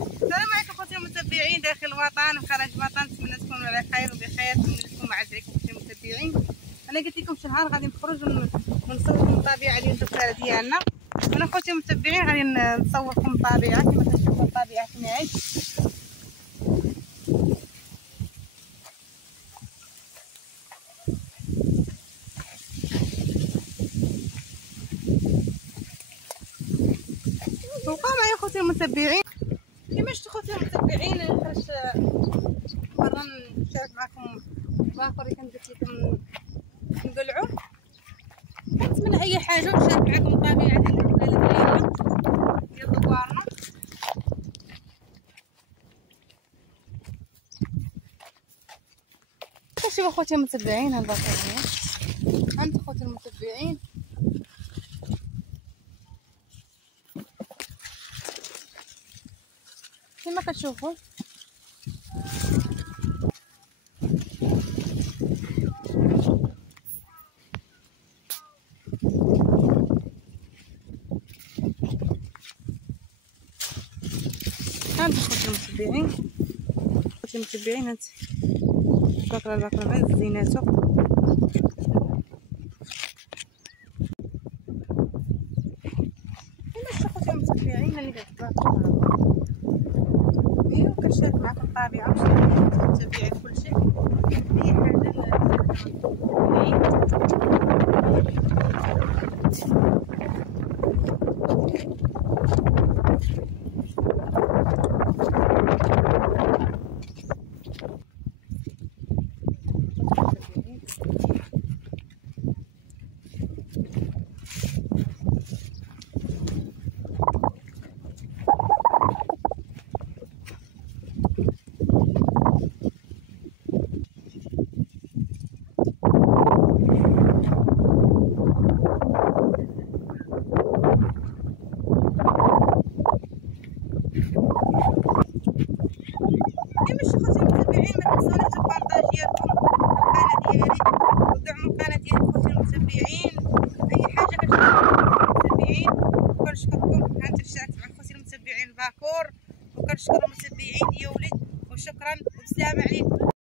السلام عليكم خوتي المتابعين داخل الوطن وخارج الوطن، نتمنى تكونوا على خير وبخير. نتمنى تكونوا معزيكم خوتي المتابعين. انا قلت لكم شي نهار غادي نخرج ونصور لكم الطبيعه ديال الدكاره ديالنا. انا خوتي المتابعين غادي نصور لكم الطبيعه كما كتشوفوا الطبيعه كنعيش. بقاو معايا خوتي المتابعين. كما شفتوا خوتي المتابعين خرجت برا نشارك معكم باكور اللي كنت قلت لكم نقلعوه. كنتمنى اي حاجه نشارك معكم الطبيعه ديال البلاد ديالنا ديال دوارنا. شوفوا خوتي المتابعين هاد الباكور هنا انت خوتي المتابعين. كما كتشوفوا هانتو خوتي المتابعين. خوتي المتابعين هانت الباكرة مع زيناتو. كما شفتوا خوتي المتابعين اللي كتباركو ايوا كنشارك معكم الطبيعه وشارك تابعي كلشي اي كنشكركم. هانت شاركت مع خوتي المتابعين الباكور وكنشكر المتابعين ديالي وشكرا والسلام عليكم.